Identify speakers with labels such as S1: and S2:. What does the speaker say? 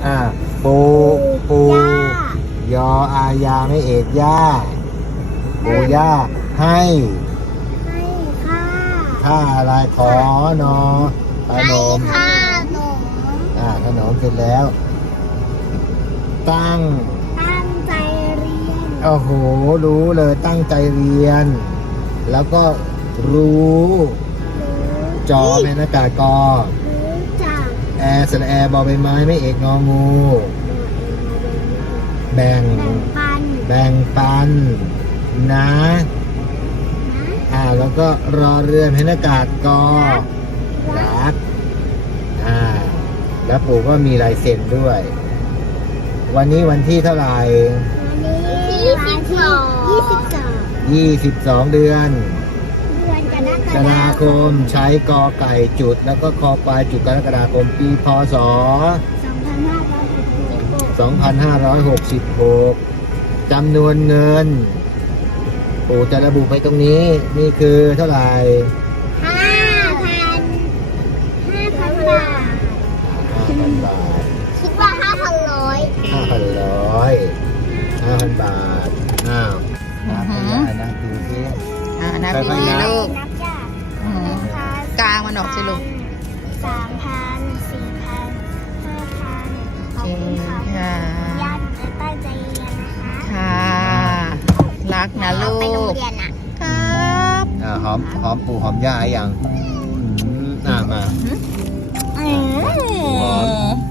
S1: ปูปู
S2: ย่าย
S1: ออายาไม่เอกย่าปูย่าให้
S2: ให้ค่า
S1: ค่าอะไรขอนอขนม
S2: ค่าขนม
S1: ขนมเสร็จแล้ว ตั้ง
S2: ตั้งใจเรียน
S1: โอ้โหรู้เลยตั้งใจเรียน แล้วก็รู้ จอแม่นากาศกอ
S2: รู้จัก
S1: แอร์สระแอบอใบไม้ไม่เอกงองู แบ่ง
S2: แบ่งปัน
S1: นะ
S2: นะ
S1: แล้วก็รอเรือแม่นากาศกอรักแล้วปู่ก็มีลายเซ็นด้วย วันนี้วันที่เท่าไหร่
S2: วันนี้วันที่22
S1: 22 เดือน
S2: เดือนกร
S1: ก
S2: ก
S1: ฎา
S2: ฎา
S1: คมใช้กอไก่จุดแล้วก็คอควายจุดกรกฎาคมปีพศ 2566 จำนวนเงิน ปู่จะระบุไปตรงนี้นี่คือเท่าไหร่
S2: 5,000 บาท
S1: 5,000 บาท
S2: คิดว่า 5,100
S1: 5,000 บาทนับไปได้นะดูสิ
S3: นับ
S1: ค่อยๆ
S3: ดี
S1: นับ
S3: ๆลูก
S2: นับยาก
S3: อืมกลางมันออกสิลูก
S2: 3,000 4,000 5,000
S3: โอเคค่ะ
S2: ญาติจะตั้งใจเรียนนะคะ
S3: ค่ะ รักนะลู
S2: ไปโรง
S3: ก
S2: เรียนอ่ะ
S3: ครับ
S1: หอมปู่หอมย่าอย่างมา
S3: อืม
S1: หอม